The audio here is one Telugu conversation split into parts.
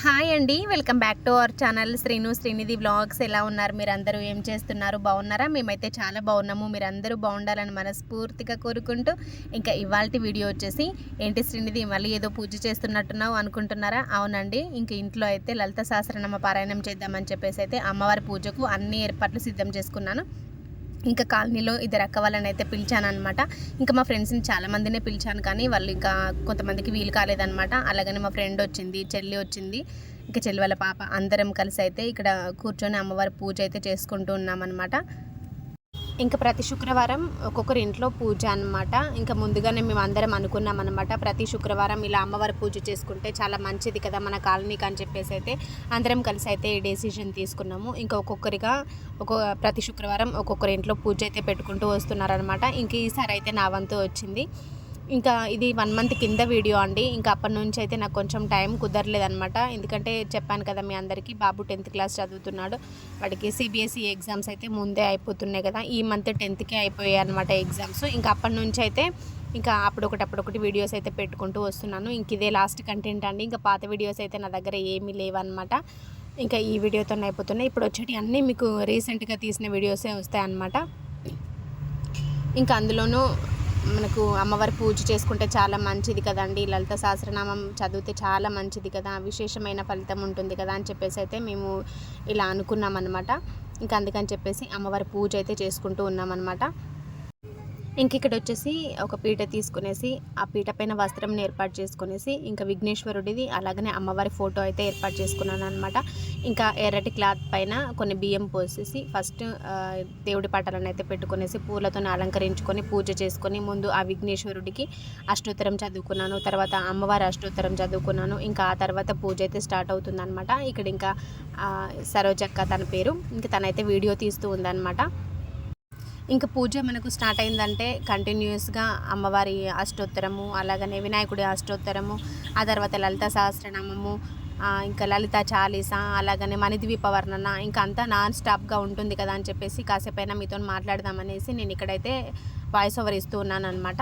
హాయ్ అండి. Welcome back to our channel Srinidhi vlogs. ఎలా ఉన్నారు మీరందరూ? ఏం చేస్తున్నారు? బాగున్నారా? మేమైతే చాలా బాగున్నాము. మీరందరూ బాగుండాలని మనస్ఫూర్తిగా కోరుకుంటూ ఇంకా ఇవాల్టి వీడియో వచ్చేసి ఏంటి శ్రీనిధి మళ్ళీ ఏదో పూజ చేస్తున్నట్టున్నావు అనుకుంటున్నారా? అవునండి. ఇంక ఇంట్లో అయితే లలిత సహస్రనామ పారాయణం చేద్దామని చెప్పేసి అయితే అమ్మవారి పూజకు అన్ని ఏర్పాట్లు సిద్ధం చేసుకున్నాను. ఇంకా కాలనీలో ఇద్దరు అక్క వాళ్ళని అయితే పిలిచాను అనమాట. ఇంకా మా ఫ్రెండ్స్ని చాలామందినే పిలిచాను, కానీ వాళ్ళు ఇంకా కొంతమందికి వీలు కాలేదనమాట. అలాగని మా ఫ్రెండ్ వచ్చింది, చెల్లి వచ్చింది, ఇంకా చెల్లి వాళ్ళ పాప, అందరం కలిసి అయితే ఇక్కడ కూర్చొని అమ్మవారి పూజ అయితే చేసుకుంటూ ఉన్నామన్నమాట. ఇంకా ప్రతి శుక్రవారం ఒక్కొక్కరి ఇంట్లో పూజ అనమాట. ఇంకా ముందుగానే మేము అందరం అనుకున్నాం అనమాట, ప్రతి శుక్రవారం ఇలా అమ్మవారి పూజ చేసుకుంటే చాలా మంచిది కదా మన కాలనీకి అని చెప్పేసి అయితే అందరం కలిసి అయితే ఈ డెసిషన్ తీసుకున్నాము. ఇంకా ఒక్కొక్కరిగా ప్రతి శుక్రవారం ఒక్కొక్కరి ఇంట్లో పూజ అయితే పెట్టుకుంటూ వస్తున్నారనమాట. ఇంక ఈసారి అయితే నా వంతు వచ్చింది. ఇంకా ఇది 1 మంత్ కింద వీడియో అండి. ఇంకా అప్పటి నుంచి అయితే నాకు కొంచెం టైం కుదరలేదనమాట. ఎందుకంటే చెప్పాను కదా మీ అందరికీ, బాబు 10th క్లాస్ చదువుతున్నాడు. వాడికి సిబిఎస్ఈ ఎగ్జామ్స్ అయితే ముందే అయిపోతున్నాయి కదా. ఈ మంత్ 10థ్కే అయిపోయాయి అనమాట ఎగ్జామ్స్. ఇంకా అప్పటి నుంచి అయితే ఇంకా అప్పుడొకటి వీడియోస్ అయితే పెట్టుకుంటూ వస్తున్నాను. ఇంక ఇదే లాస్ట్ కంటెంట్ అండి. ఇంకా పాత వీడియోస్ అయితే నా దగ్గర ఏమీ లేవన్నమాట. ఇంకా ఈ వీడియోతో అయిపోతున్నాయి. ఇప్పుడు వచ్చేటి అన్నీ మీకు రీసెంట్గా తీసిన వీడియోసే వస్తాయన్నమాట. ఇంకా అందులోనూ మనకు అమ్మవారి పూజ చేసుకుంటే చాలా మంచిది కదండి, లలిత సహస్రనామం చదివితే చాలా మంచిది కదా, విశేషమైన ఫలితం ఉంటుంది కదా అని చెప్పేసి అయితే మేము ఇలా అనుకున్నాం అనమాట. ఇంకా అందుకని చెప్పేసి అమ్మవారి పూజ అయితే చేసుకుంటూ ఉన్నామన్నమాట. ఇంక ఇక్కడ వచ్చేసి ఒక పీట తీసుకునేసి ఆ పీట పైన వస్త్రం ఏర్పాటు చేసుకునేసి ఇంకా విఘ్నేశ్వరుడిది అలాగనే అమ్మవారి ఫోటో అయితే ఏర్పాటు చేసుకున్నాను అనమాట. ఇంకా ఎర్రటి క్లాత్ పైన కొన్ని బియ్యం పోసేసి ఫస్ట్ దేవుడి పటాలను అయితే పెట్టుకునేసి పూలతో అలంకరించుకొని పూజ చేసుకొని ముందు ఆ విఘ్నేశ్వరుడికి అష్టోత్తరం చదువుకున్నాను, తర్వాత అమ్మవారి అష్టోత్తరం చదువుకున్నాను. ఇంకా ఆ తర్వాత పూజ అయితే స్టార్ట్ అవుతుంది అనమాట. ఇక్కడ ఇంకా సరోజక్క తన పేరు, ఇంకా తనైతే వీడియో తీస్తూ ఉందన్నమాట. ఇంకా పూజ మనకు స్టార్ట్ అయిందంటే కంటిన్యూస్గా అమ్మవారి అష్టోత్తరము, అలాగనే వినాయకుడి అష్టోత్తరము, ఆ తర్వాత లలిత సహస్రనామము, ఇంకా లలిత చాలీస, అలాగనే మణిద్వీప వర్ణన, ఇంకా అంతా నాన్ స్టాప్గా ఉంటుంది కదా అని చెప్పేసి కాసేపైనా మీతో మాట్లాడదామనేసి నేను ఇక్కడైతే వాయిస్ ఓవర్ ఇస్తూ ఉన్నాను అనమాట.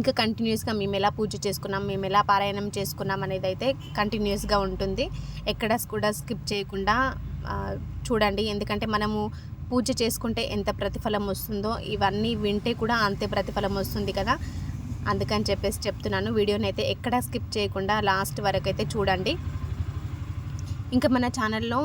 ఇంకా కంటిన్యూస్గా మేము ఎలా పూజ చేసుకున్నాం, మేము ఎలా పారాయణం చేసుకున్నాం అనేది అయితే కంటిన్యూస్గా ఉంటుంది. ఎక్కడ కూడా స్కిప్ చేయకుండా చూడండి. ఎందుకంటే మనము పూజ చేసుకుంటే ఎంత ప్రతిఫలం వస్తుందో ఇవన్నీ వింటే కూడా అంతే ప్రతిఫలం వస్తుంది కదా. అందుకని చెప్పేసి చెప్తున్నాను. వీడియోని అయితే ఎక్కడా స్కిప్ చేయకుండా లాస్ట్ వరకు అయితే చూడండి. ఇంకా మన ఛానల్లో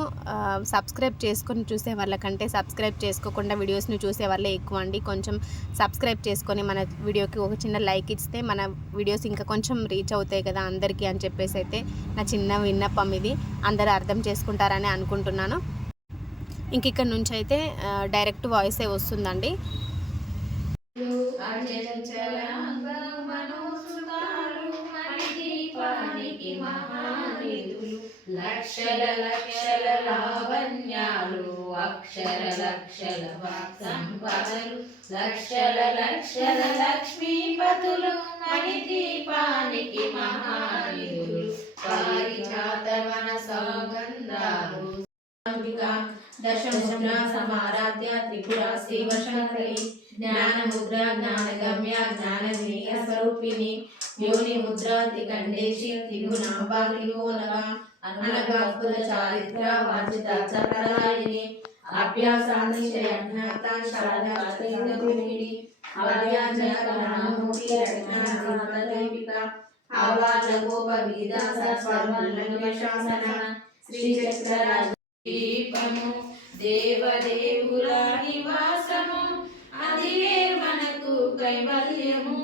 సబ్స్క్రైబ్ చేసుకొని చూసే వాళ్ళకంటే సబ్స్క్రైబ్ చేసుకోకుండా వీడియోస్ని చూసే వాళ్ళే ఎక్కువ అండి. కొంచెం సబ్స్క్రైబ్ చేసుకొని మన వీడియోకి ఒక చిన్న లైక్ ఇస్తే మన వీడియోస్ ఇంకా కొంచెం రీచ్ అవుతాయి కదా అందరికీ అని చెప్పేసి అయితే నా చిన్న విన్నపం ఇది. అందరూ అర్థం చేసుకుంటారని అనుకుంటున్నాను. ఇంక ఇక్కడ నుంచి అయితే డైరెక్ట్ వాయిసే వస్తుందండి. లక్షల లక్షల లావణ్యాలు, అక్షర లక్షల సంపదలు, లక్షల లక్షల లక్ష్మీపతులు, మణిదీపానికి మహానిధులు, పారిజాతవన సౌగంధాలు, దశముద్ర సమారాధ్య త్రిపుర శివశంకరి, జ్ఞానముద్ర జ్ఞానగమ్య జ్ఞానజ్ఞేయ స్వరూపిణి, యోని ముద్ర త్రికండేశి త్రిగుణాంబాలియోనగా అనగా కుల చారిత్ర వాంఛిత చక్రదాయిని, అభ్యాసానిశయజ్ఞాత శారదా చైతన్యరూపిణి, అవ్యాజకరణమూర్తి రచనానాథ దైవిక, ఆవాల గోప విద సత్సర్వశాసన, శ్రీచక్రరాజ దీపము దేవదేవుల నివాసము, అదివే మనకు కైవల్యము,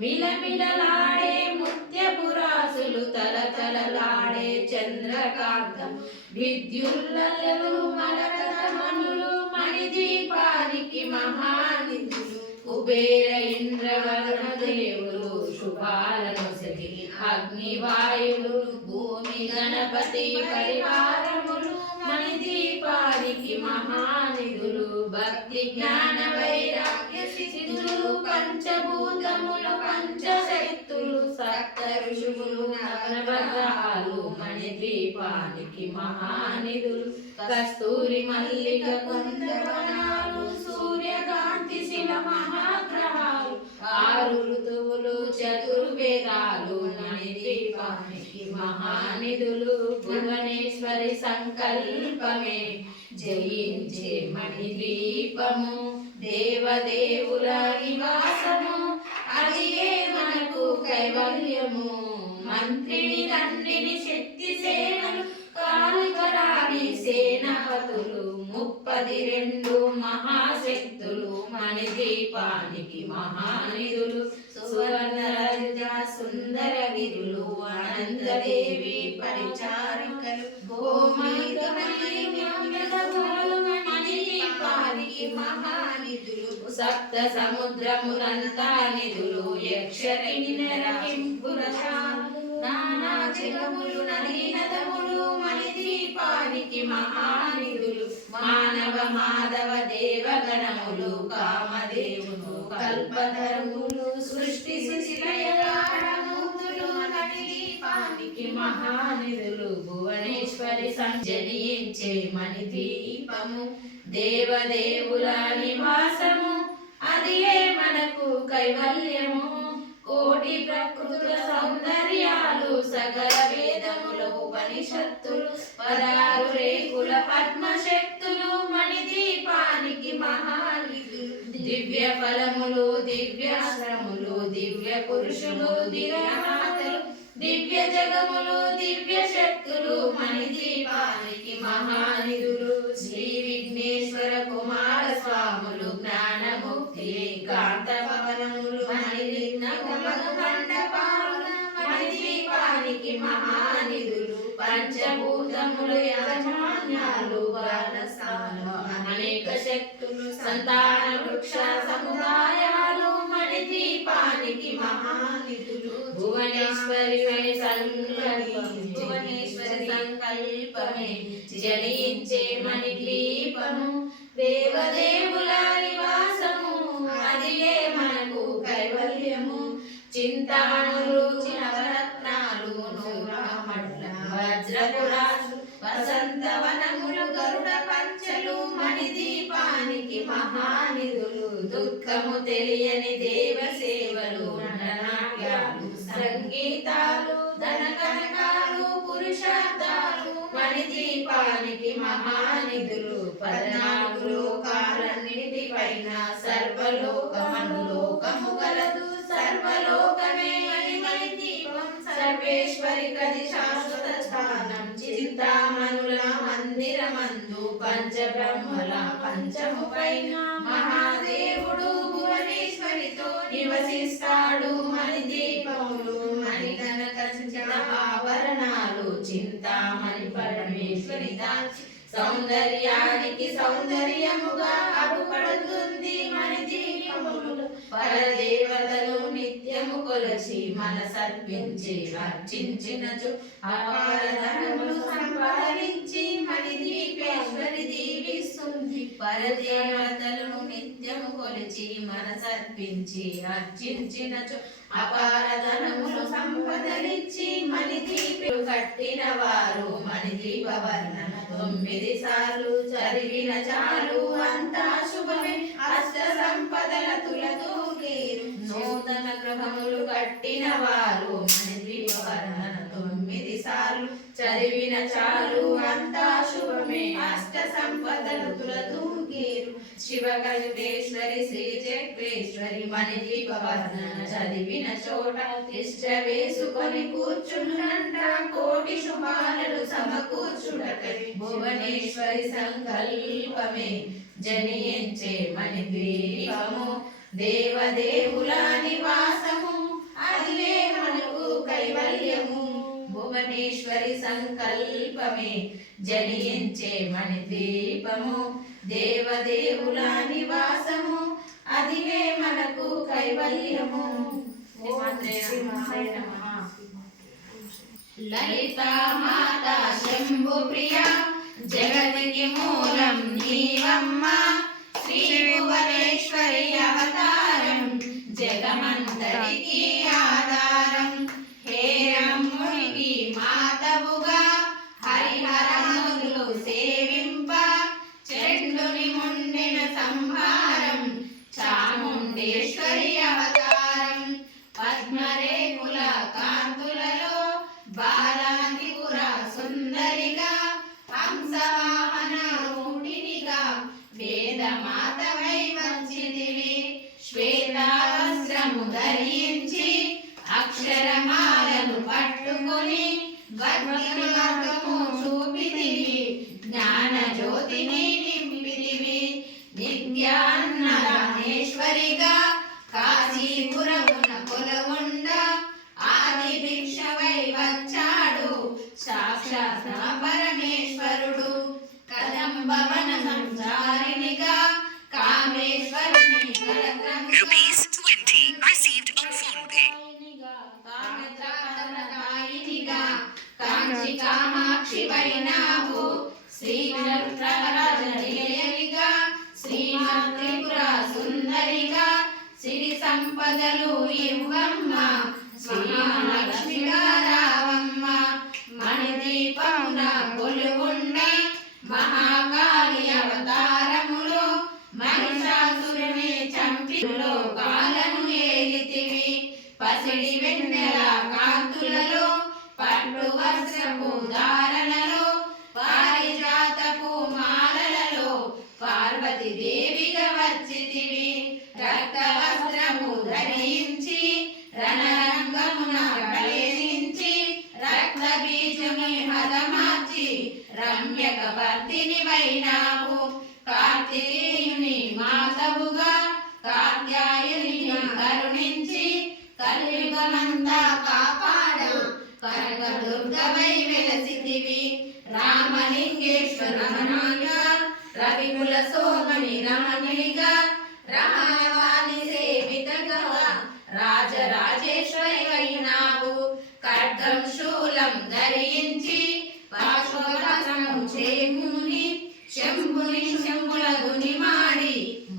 మిలమిలలాడే ముత్యపురాసులు తలతలలాడే చంద్రకాంతం, విద్యుల్లలు మరకతమణులు, మణిదీపానికి మహానిధులు, కుబేర ఇంద్రవరుణ దేవులు, శుభాలను సగి అగ్నివాయులు, భూమి గణపతి పరివారములు, మణిదీపానికి మహానిధులు, భక్తి జ్ఞాన వైరాగ్య సిద్ధులు, పంచభూతములు పంచశక్తులు, సప్త ఋషులు నవగ్రహాలు, మణిద్వీపానికి మహానిధులు, కస్తూరి మల్లిక కుందవనాలు, సూర్యకాంతి శిల మహాగ్రహాలు, 6 ఋతువులు చతుర్వేదాలు, మణిద్వీపానికి మహానిధులు భువనేశ్వరి సంకల్పమే జయించే మణిద్వీపము దేవదేవుల నివాసము అదియే మనకు కైవల్యము మంత్రిని తండ్రిని శక్తి సేనలు కాలుకరాని సేనాపతులు 32 మహాశక్తులు మణిద్వీపానికి మహానిధులు సువర్ణరజ సుందరగిరులు అనంతదేవి పరిచారికలు మణిద్వీపానికి మహానిధులు సప్త సముద్రములంతా నిధులు యక్షరిణి నరహింపురశాలు నానా జగములు నదీ నదములు మణిద్వీపానికి మహానిధులు మానవ మాధవ దేవగణములు కామదేవులు కల్పతరువులు సృష్టి సుశిలయగాఢమూర్తులు మణిద్వీపానికి మహానిధులు భువనేశ్వరి సంజనించే మణిద్వీపము దేవదేవుల నివాసము అదియే మనకు కైవల్యము కోటి ప్రకృతుల సౌందర్యాలు సకల వేదముల ఉపనిషత్తులు 16 రేకుల పద్మశక్తులు మణిద్వీపానికి మహానిధులు దివ్య ఫలములు దివ్యాశ్రములు దివ్య పురుషులు దివ్యమాతలు దివ్య జగములు దివ్య శక్తులు మణిద్వీపానికి మహానిధులు శ్రీ విఘ్నేశ్వర కుమార స్వాములు జ్ఞానముక్తి ఏకాంత భవనములు మండపాలు మణిద్వీపానికి మహానిధులు పంచభూతములు యాజమాన్యాలు బాలస్థానం అనేక శక్తులు సంతాన వృక్ష సముదాయాలు మణిద్వీపానికి మహానిధులు భువనేశ్వరి సంకల్పమే జనించే మణిద్వీపము దేవదేవుల నివాసము అదియే మనకు కైవల్యము చింతామణులు నవరత్నాలు నూరామడ్ల వజ్రపురాలు వసంతవనములు గరుడ పంచలు మణిద్వీపానికి మహానిధులు దుఃఖము తెలియని దేవ సేవలు నాట్యాలు సంగీతాలు ధన కనకాలు పురుషార్థాలు మణిద్వీపానికి మహానిధులు 14 లోకాలన్నిటిపైన సర్వలోకమనులోకము గలదు సర్వలోకమే మణిద్వీపం సర్వేశ్వరి కది శాశ్వత స్థానం చింతామణుల మందిరమందు పంచబ్రహ్మల పంచము పైన మహాదేవుడు భువనేశ్వరితో నివసిస్తాడు మణిద్వీపములు మణికనక ఆభరణాలు చింతామణి పరమేశ్వరి దాచి సౌందర్యానికి సౌందర్యముగా అగుపడుతుంది మణిద్వీపములు పరదేవతలు నిత్యము కొలచి మనసర్పించి అర్చించినచు అపారధనములు సంపాదించి మణిద్వీపేశ్వరి దీవిస్తుంది పరదేవతలు నిత్యము కొలిచి మనసర్పించి అర్చించినచు అపారధనములు సంపదలిచ్చి మణిద్వీపులు కట్టిన వారు మణిద్వీప వర్ణన 9 సార్లు చదివిన చాలు అంతా శుభమే అష్ట సంపదల తులతూగేరు నూతన గృహములు కట్టిన వారు మణిద్వీప వర్ణన 9 సార్లు చదివిన చాలు అంతా శుభమే అష్ట సంపదలు తులతూగేరు శివకల్పేశ్వరి శ్రీ చక్రేశ్వరి మణిద్వీప వర్ణన చదివిన చోట తిష్ట వేసుకొని కూర్చున్నంట కోటి శుభాలను సమకూర్చుటకై భువనేశ్వరి సంకల్పమే జనించే మణిద్వీపము దేవదేవుల నివాసము అదిలే మనకు కైవల్యము భువనేశ్వరి సంకల్పమే జనించే మణిద్వీపము దేవదేవుల నివాసము అదిలే మనకు కైవల్యము లలితా మాతా శంభు ప్రియా జగతికి మూలం నీవమ్మ శ్రీ భువనేశ్వరి అవతారం జగమంతటికి ఆధారం హేరమ్మునికి మాతవుగా హరిహరములు సేవింప చెండుని ముండిన సంహారం చాముండేశ్వరి అవతారం పద్మరేకుల కాంతులలో బాల సాక్షాత్ పరమేశ్వరుడు కదంబవన సంచారినిగా కామేశ్వరుని Rupees 20 received on PhonePe. కామదాయినిగా కాంచి కామాక్షి వైనావు శ్రీరాజనిలయనిగా శ్రీమద్ త్రిపుర సుందరిగా సిరి సంపదలు ఇవ్వమ్మ శ్రీమహాలక్ష్మిగా రావమ్మ మణిదీపమున కొలువుండే మహాకాళి అవతారములో మహిషాసురుని చంపి లోకాలను ఏలితివి పసిడి వెన్నెల కాంతులలో పట్టు వస్త్రపు ధారణలో పారిజాతపు మాలలలో పార్వతి దేవిగా వచ్చితివి రక్త వస్త్రము ధరించి రణరంగమున ప్రవేశించి రక్త బీజముని హతమార్చి రమ్యక వర్తిని వైనావు కార్తికేయుని మాతవుగా కాత్యాయని కరుణించి కలియుగమంతా కాపాడు కనక దుర్గవై వెలసితివి రామలింగేశ్వరమణిగా రవికుల సోమని రమణిగా రమణవాణి సేవితగా రాజరాజేశ్వరి అయినావు ఖడ్గం శూలం ధరించి పాశుపత్రము చేముని శంభుని శంభులగుని మాడి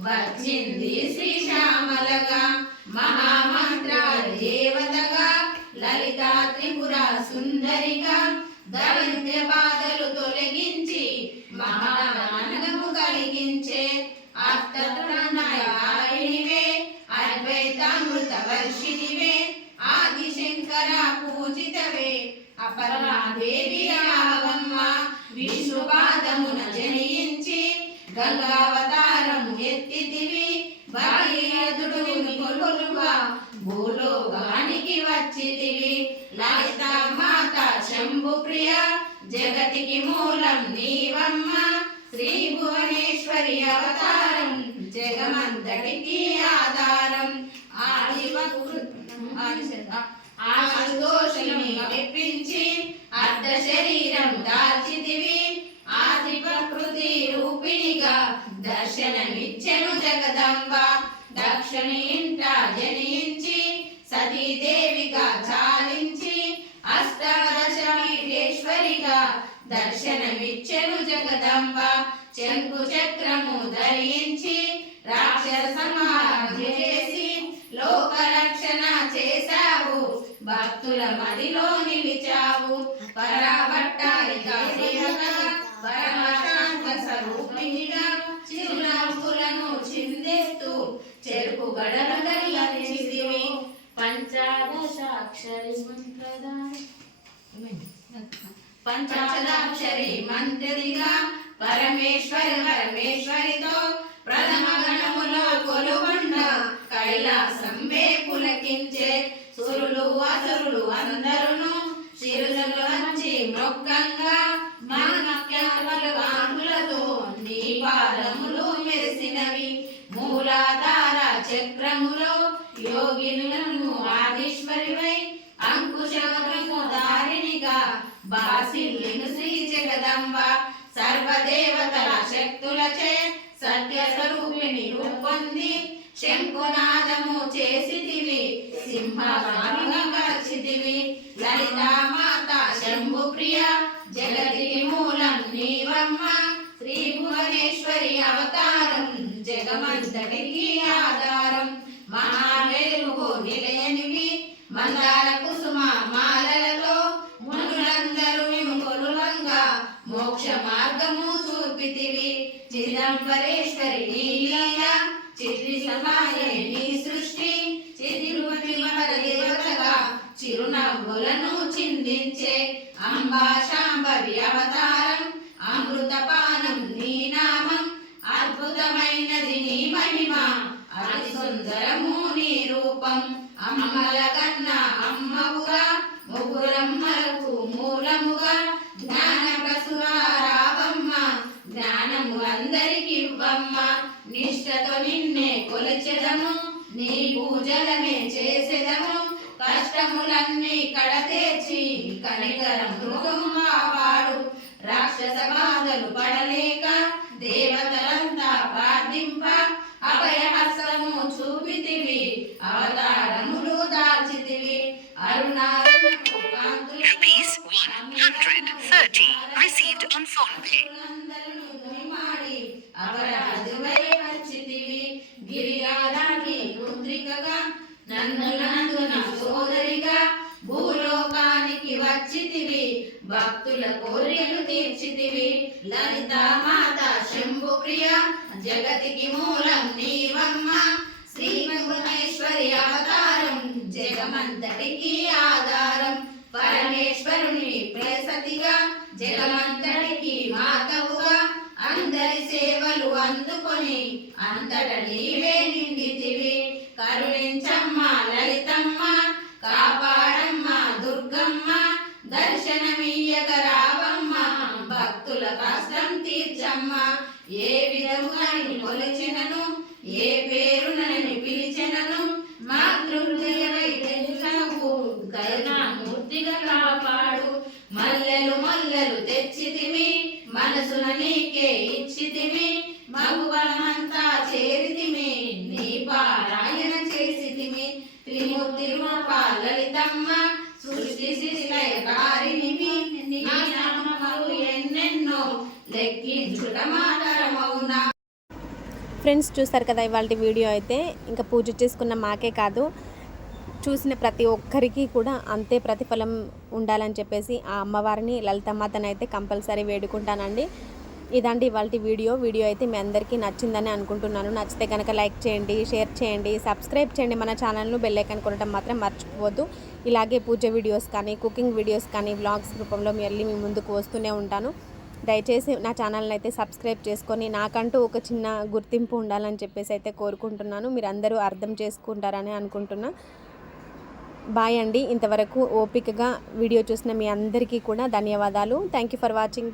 వచ్చింది శ్రీశ్యామలగా మహామంత్ర దేవతగా లలితా త్రిపుర సుందరిగా దరిద్ర బాధలు తొలగించి మహానందము కలిగించే అష్టప్రణాయనివే అద్వైతామృత వర్షినివే ఆదిశంకర పూజితవే అపర్ణాదేవి రావమ్మ విష్ణుపాదమున జనించి గంగావతారము ఎత్తితివి భాగీరథుడుని కొలువా భూలోకానికి వచ్చితివి లలితా మాత శంభు ప్రియ జగతికి మూలం నీవమ్మ శ్రీ భువనేశ్వరి అవతారం జగమంతటికి ఆధారం ఆశుతోషిని మెప్పించి అర్ధ శరీరం దాల్చితివి ఆది ప్రకృతి రూపిణిగా దర్శనమిచ్చెను జగదంబ దక్షిణి ఇంట జనించి సతీదేవిగా చాలించి అష్టాదశమీరేశ్వరిగా దర్శనమిచ్చెను జగదంబ శంకు చక్రము ధరించి రాక్షస సంహారం చేసి లోక రక్షణ చేశావు భక్తుల మదిలో నిలిచావు పరాభట్టారిగా పరమశాంత స్వరూపిణిగా చిరునవ్వులను చిందేస్తూ చెరుకు గడల కలిగించితివి పంచదాక్షరి మంత్రిగా పరమేశ్వరితో ప్రథమ గణములో కొలువండ కైలాసం పులకించే సురులు అసురులు అందరును శిరులు వచ్చి మొక్కంగా మనక్యాలతో నీ పాదములు మెరిసినవి మూలాధార చక్రములో యోగినులను ఆదీశ్వరివై అంకుశము దారినిగా బాసిల్లిను శ్రీ జగదంబ సర్వదేవతల శక్తులచే సత్య స్వరూపిణి రూపొంది శంకునాదము చేసితివి సింహవాణిగా వచ్చితివి లలితా మాత శంభు ప్రియ జగతికి మూలం నీవమ్మ శ్రీ భువనేశ్వరి అవతారం జగమంతటికి ఆధారం మహావేలుగు నిలయనివి మందార కుసుమ మాలలతో మునులందరూ కొలువంగా మోక్ష మార్గము చూపితివి చిదంబరేశ్వరి నీ లీల చిత్రి సమాయే నీ సృష్టి చిరుపతి దేవతగా చిరునవ్వులను చిందించే అంబా శాంభవి అవతారం అమృతపానం నీ నామం అద్భుతమైనది నీ మహిమ అతి సుందరము నీ రూపం అమ్మల కన్నా అమ్మవుగా ముగ్గురమ్మలకు మూలముగా జ్ఞాన ప్రసురారావమ్మ జ్ఞానము అందరికి ఇవ్వమ్మ నిష్ఠతో నిన్నే కొలిచెదము నీ పూజలనే చేసెదము కష్టములన్నీ కడతేర్చి కనికరం మృగము బాధలు పడలేక దేవతలంతా ప్రార్థింప అభయహస్తము చూపితివి అవతారములు దాల్చితివి అరుణారుణపు కాంతులు Rupees 130 received on PhonePe. అపరాధువై వచ్చితివి గిరిగాదాన్ని పుత్రికగా నన్ను నా సోదరిగా భూలోకానికి వచ్చితివి భక్తుల కోరికలు తీర్చితివి లలితా మాత శంభు ప్రియ జగతికి మూలం నీవమ్మ శ్రీ మహేశ్వరి అవతారం జగమంతటికి ఆధారం పరమేశ్వరుని ప్రసతిగా జగమంతటికి మాతవుగా అందరి సేవలు అందుకొని అంతట నీవే నిండితివి కరుణించమ్మ లలితమ్మ కాపాడమ్మ దుర్గమ్మ దర్శనమియ్యక రావమ్మ భక్తుల కష్టం తీర్చమ్మ ఏ విధముగా కొలిచెనను ఏ పేరునని పిలిచెనను మాతృహృదయమై తెలుగు కరుణామూర్తిగా కాపాడు మల్లెలు మల్లెలు తెచ్చితిమి మనసున నీకే ఇచ్చితిమి మగువలమంతా చేరితిమి నీ పారాయణ చేసితిమి త్రిమూర్తి రూప లలితమ్మ సృష్టి శిశిలయకారినివి నీ నామములు ఎన్నెన్నో లెక్కించుట మాతరమౌనా. ఫ్రెండ్స్ చూస్తారు కదా ఇవాళ వీడియో అయితే ఇంకా పూజ చేసుకున్న మాకే కాదు చూసిన ప్రతి ఒక్కరికి కూడా అంతే ప్రతిఫలం ఉండాలని చెప్పేసి ఆ అమ్మవారిని లలితమాతను అయితే కంపల్సరీ వేడుకుంటానండి. ఇదండి ఇవాళ వీడియో అయితే మీ అందరికీ నచ్చిందని అనుకుంటున్నాను. నచ్చితే కనుక లైక్ చేయండి, షేర్ చేయండి, సబ్స్క్రైబ్ చేయండి. మన ఛానల్ను బెల్ ఐకాన్ కొట్టడం మాత్రం మర్చిపోవద్దు. ఇలాగే పూజ వీడియోస్ కానీ కుకింగ్ వీడియోస్ కానీ వ్లాగ్స్ రూపంలో మీ ముందుకు వస్తూనే ఉంటాను. దయచేసి నా ఛానల్ని అయితే సబ్స్క్రైబ్ చేసుకొని నాకంటూ ఒక చిన్న గుర్తింపు ఉండాలని చెప్పేసి అయితే కోరుకుంటున్నాను. మీరు అందరూ అర్థం చేసుకుంటారని అనుకుంటున్నా. బాయ్ అండి. ఇంతవరకు ఓపికగా వీడియో చూసిన మీ అందరికీ కూడా ధన్యవాదాలు. Thank you for watching.